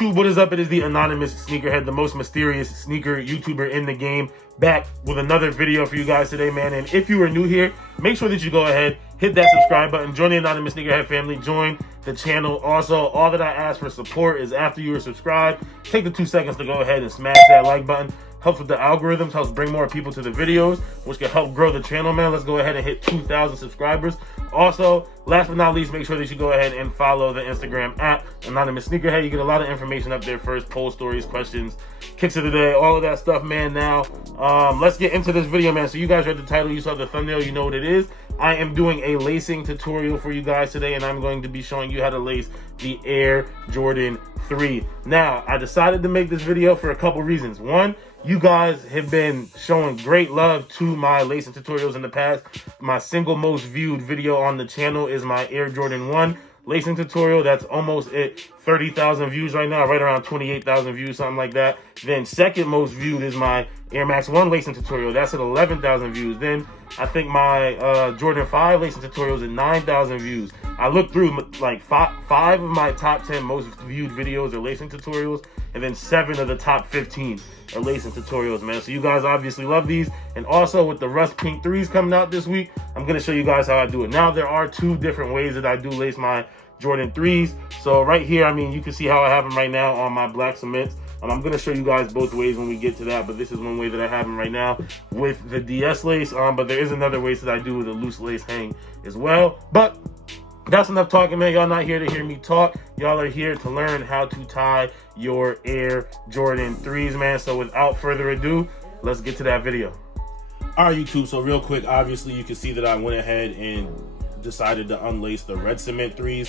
YouTube, what is up? It is the anonymous Sneakerhead, the most mysterious sneaker YouTuber in the game, back with another video for you guys today, man. And if you are new here, make sure that you go ahead, hit that subscribe button, join the anonymous Sneakerhead family, join the channel. Also, all that I ask for support is after you are subscribed, take the 2 seconds to go ahead and smash that like button. Helps with the algorithms, helps bring more people to the videos, which can help grow the channel, man. Let's go ahead and hit 2,000 subscribers. Also, last but not least, make sure that you go ahead and follow the Instagram at Anonymous Sneakerhead. You get a lot of information up there first, poll stories, questions, kicks of the day, all of that stuff, man. Now, let's get into this video, man. So you guys read the title, you saw the thumbnail, you know what it is. I am doing a lacing tutorial for you guys today, and I'm going to be showing you how to lace the Air Jordan 3. Now, I decided to make this video for a couple reasons. One, you guys have been showing great love to my lacing tutorials in the past. My single most viewed video on the channel is my Air Jordan 1 lacing tutorial. That's almost at 30,000 views right now, right around 28,000 views, something like that. Then second most viewed is my Air Max 1 lacing tutorial. That's at 11,000 views. Then I think my Jordan 5 lacing tutorial is at 9,000 views. I looked through like five of my top 10 most viewed videos are lacing tutorials, and then 7 of the top 15 are lacing tutorials, man. So you guys obviously love these. And also with the Rust Pink 3s coming out this week, I'm gonna show you guys how I do it. Now there are 2 different ways that I do lace my Jordan 3s. So right here, I mean, you can see how I have them right now on my black cements. I'm gonna show you guys both ways when we get to that, but this is one way that I have them right now with the DS lace. But there is another way that I do with a loose lace hang as well. But that's enough talking, man. Y'all not here to hear me talk. Y'all are here to learn how to tie your Air Jordan 3s, man. So without further ado, let's get to that video. All right, YouTube. So real quick, obviously you can see that I went ahead and decided to unlace the red cement 3s.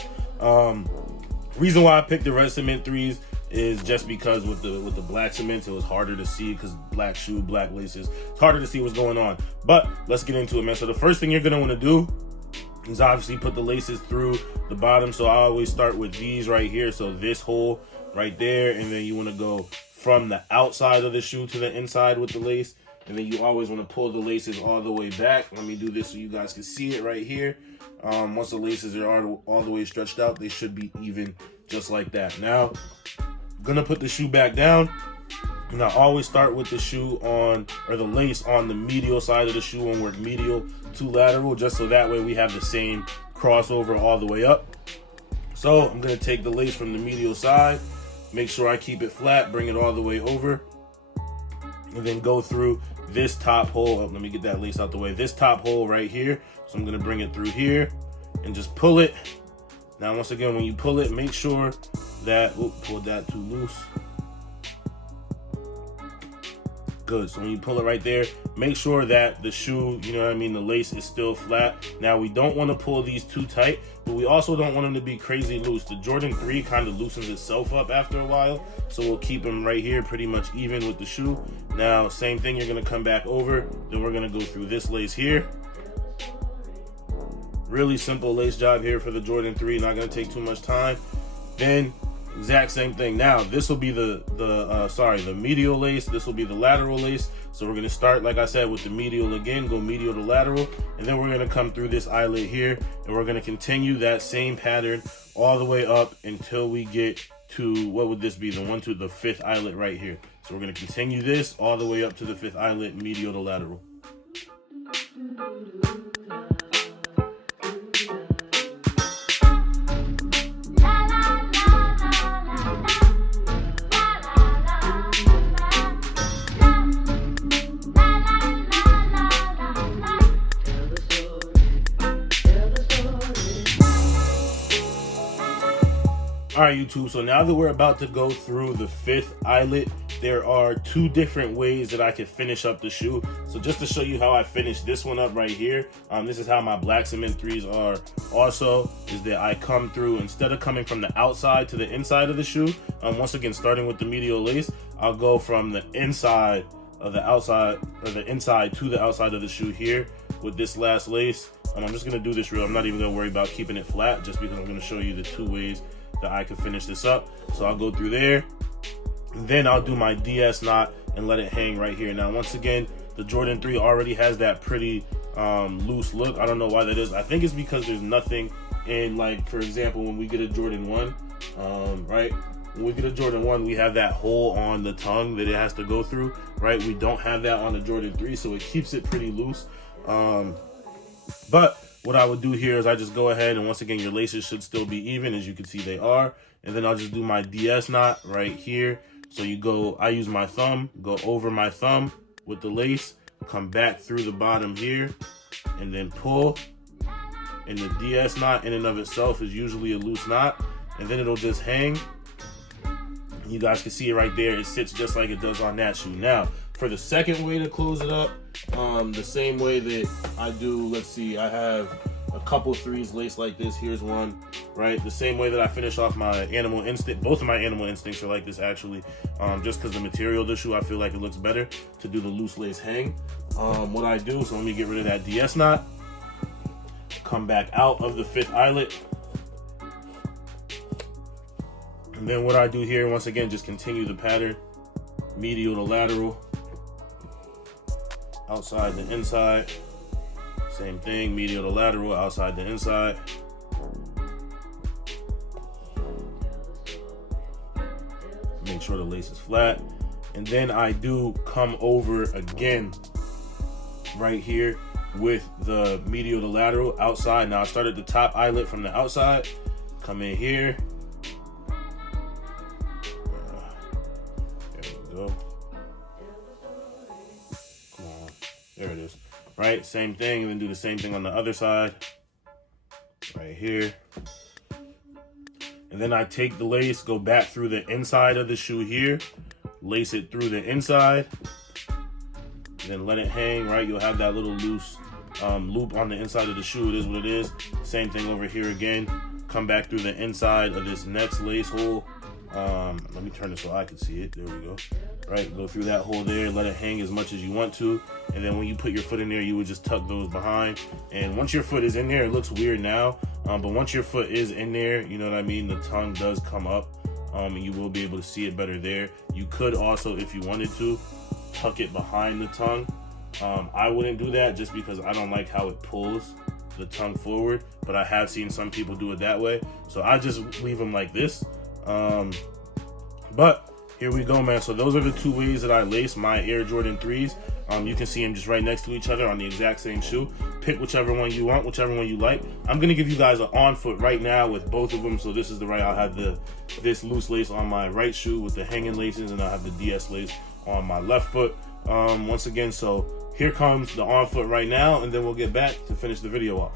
Reason why I picked the red cement 3s is just because with the black cements, it was harder to see because black shoe, black laces, it's harder to see what's going on. But let's get into it, man. So the first thing you're gonna want to do is obviously put the laces through the bottom. So I always start with these right here. So this hole right there, and then you want to go from the outside of the shoe to the inside with the lace, and then you always want to pull the laces all the way back. Let me do this so you guys can see it right here. Once the laces are all the way stretched out, they should be even just like that. Now I'm gonna put the shoe back down, and I always start with the shoe on, or the lace on the medial side of the shoe and work medial to lateral, just so that way we have the same crossover all the way up. So I'm gonna take the lace from the medial side, make sure I keep it flat, bring it all the way over, and then go through this top hole. Oh, let me get that lace out the way. This top hole right here. So I'm gonna bring it through here and just pull it. Now, once again, when you pull it, make sure that, pulled that too loose. Good. So when you pull it right there, make sure that the shoe, you know what I mean, the lace is still flat. Now, we don't want to pull these too tight, but we also don't want them to be crazy loose. The Jordan 3 kind of loosens itself up after a while, so we'll keep them right here pretty much even with the shoe. Now, same thing, you're going to come back over, then we're going to go through this lace here. Really simple lace job here for the Jordan 3, not going to take too much time. Then exact same thing. Now this will be the medial lace, this will be the lateral lace. So we're going to start, like I said, with the medial again, go medial to lateral, and then we're going to come through this eyelet here, and we're going to continue that same pattern all the way up until we get to, what would this be, the 5th eyelet right here. So we're going to continue this all the way up to the 5th eyelet, medial to lateral. All right, YouTube, so now that we're about to go through the 5th eyelet, there are 2 different ways that I can finish up the shoe. So just to show you how I finish this one up right here, this is how my black cement 3s are also, is that I come through, instead of coming from the outside to the inside of the shoe, once again, starting with the medial lace, I'll go from the inside of the outside, or the inside to the outside of the shoe here with this last lace. I'm just gonna do this real, I'm not even gonna worry about keeping it flat, just because I'm gonna show you the 2 ways that I can finish this up. So I'll go through there, then I'll do my DS knot and let it hang right here. Now, once again, the Jordan 3 already has that pretty loose look. I don't know why that is. I think it's because there's nothing in, like, for example, when we get a Jordan 1, right, when we get a Jordan 1, we have that hole on the tongue that it has to go through, right? We don't have that on the Jordan 3, so it keeps it pretty loose. But what I would do here is I just go ahead, and once again, your laces should still be even. As you can see, they are. And then I'll just do my DS knot right here. So you go, I use my thumb, go over my thumb with the lace, come back through the bottom here, and then pull. And the DS knot in and of itself is usually a loose knot, and then it'll just hang. You guys can see it right there. It sits just like it does on that shoe. Now, for the second way to close it up, the same way that I do, let's see, I have a couple threes laced like this. Here's one, right? The same way that I finish off my Animal Instinct. Both of my Animal Instincts are like this, actually. Just because the material of the shoe, I feel like it looks better to do the loose lace hang. What I do, so let me get rid of that DS knot. Come back out of the 5th eyelet. And then what I do here, once again, just continue the pattern. Medial to lateral. Outside to inside. Same thing, medial to lateral, outside to inside. Make sure the lace is flat. And then I do come over again right here with the medial to lateral outside. Now I start at the top eyelet from the outside. Come in here. There we go. Come on. There it is. Right, same thing, and then do the same thing on the other side. Right here. And then I take the lace, go back through the inside of the shoe here, lace it through the inside, then let it hang, right? You'll have that little loose loop on the inside of the shoe. It is what it is. Same thing over here again. Come back through the inside of this next lace hole. Let me turn this so I can see it. There we go. Right, go through that hole there, let it hang as much as you want to. And then when you put your foot in there, you would just tuck those behind. And once your foot is in there, it looks weird now. But once your foot is in there, you know what I mean? The tongue does come up, and you will be able to see it better there. You could also, if you wanted to, tuck it behind the tongue. I wouldn't do that just because I don't like how it pulls the tongue forward, but I have seen some people do it that way. So I just leave them like this. But here we go, man. So those are the two ways that I lace my Air Jordan 3s. You can see them just right next to each other on the exact same shoe. Pick whichever one you want, whichever one you like. I'm going to give you guys an on foot right now with both of them. So this is the right. I'll have this loose lace on my right shoe with the hanging laces, and I'll have the DS lace on my left foot. Once again, so here comes the on foot right now, and then we'll get back to finish the video off.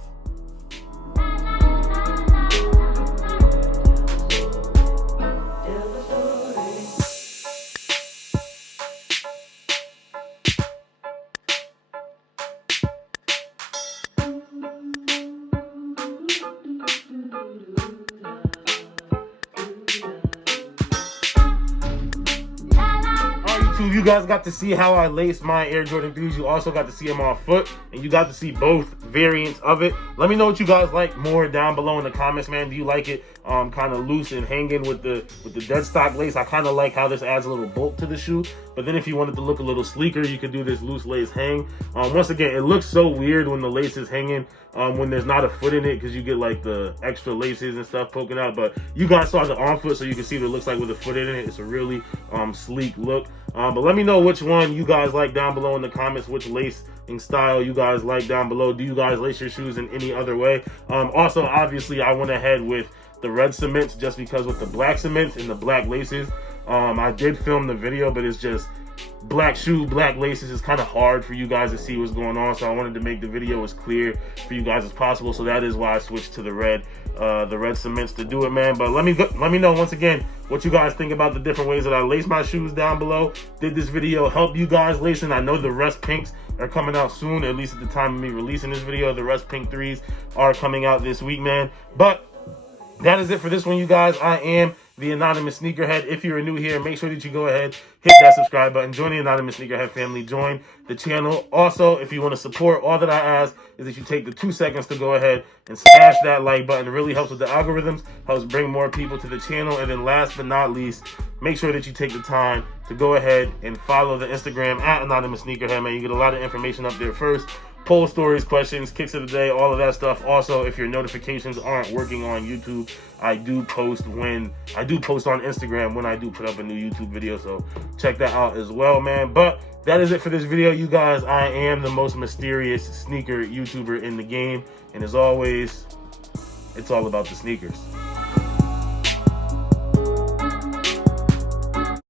You guys got to see how I laced my Air Jordan 3s. You also got to see them on foot, and you got to see both variants of it. Let me know what you guys like more down below in the comments, man. Do you like it kind of loose and hanging with the dead stock lace? I kind of like how this adds a little bulk to the shoe. But then if you wanted to look a little sleeker, you could do this loose lace hang. Once again, it looks so weird when the lace is hanging when there's not a foot in it, because you get like the extra laces and stuff poking out. But you guys saw the on foot, so you can see what it looks like with a foot in it. It's a really sleek look. But let me know which one you guys like down below in the comments, which lacing style you guys like down below. Do you guys lace your shoes in any other way? Also, obviously, I went ahead with the red cements just because with the black cements and the black laces, I did film the video, but it's just black shoe, black laces. Is kind of hard for you guys to see what's going on, so I wanted to make the video as clear for you guys as possible. So that is why I switched to the red cements to do it, man. But let me know once again what you guys think about the different ways that I lace my shoes down below. Did this video help you guys lacing? I know the Rust Pinks are coming out soon, at least at the time of me releasing this video. The Rust Pink 3s are coming out this week, man. But that is it for this one, you guys. I am the Anonymous Sneakerhead. If you're new here, make sure that you go ahead, hit that subscribe button, join the Anonymous Sneakerhead family, join the channel. Also, if you want to support, all that I ask is that you take the 2 seconds to go ahead and smash that like button. It really helps with the algorithms, helps bring more people to the channel. And then last but not least, make sure that you take the time to go ahead and follow the Instagram at Anonymous Sneakerhead, man. You get a lot of information up there first. poll stories, questions, kicks of the day, all of that stuff. Also, if your notifications aren't working on YouTube, I do post on Instagram when I do put up a new YouTube video, so check that out as well, man. But that is it for this video, you guys. I am the most mysterious sneaker YouTuber in the game, and as always, it's all about the sneakers.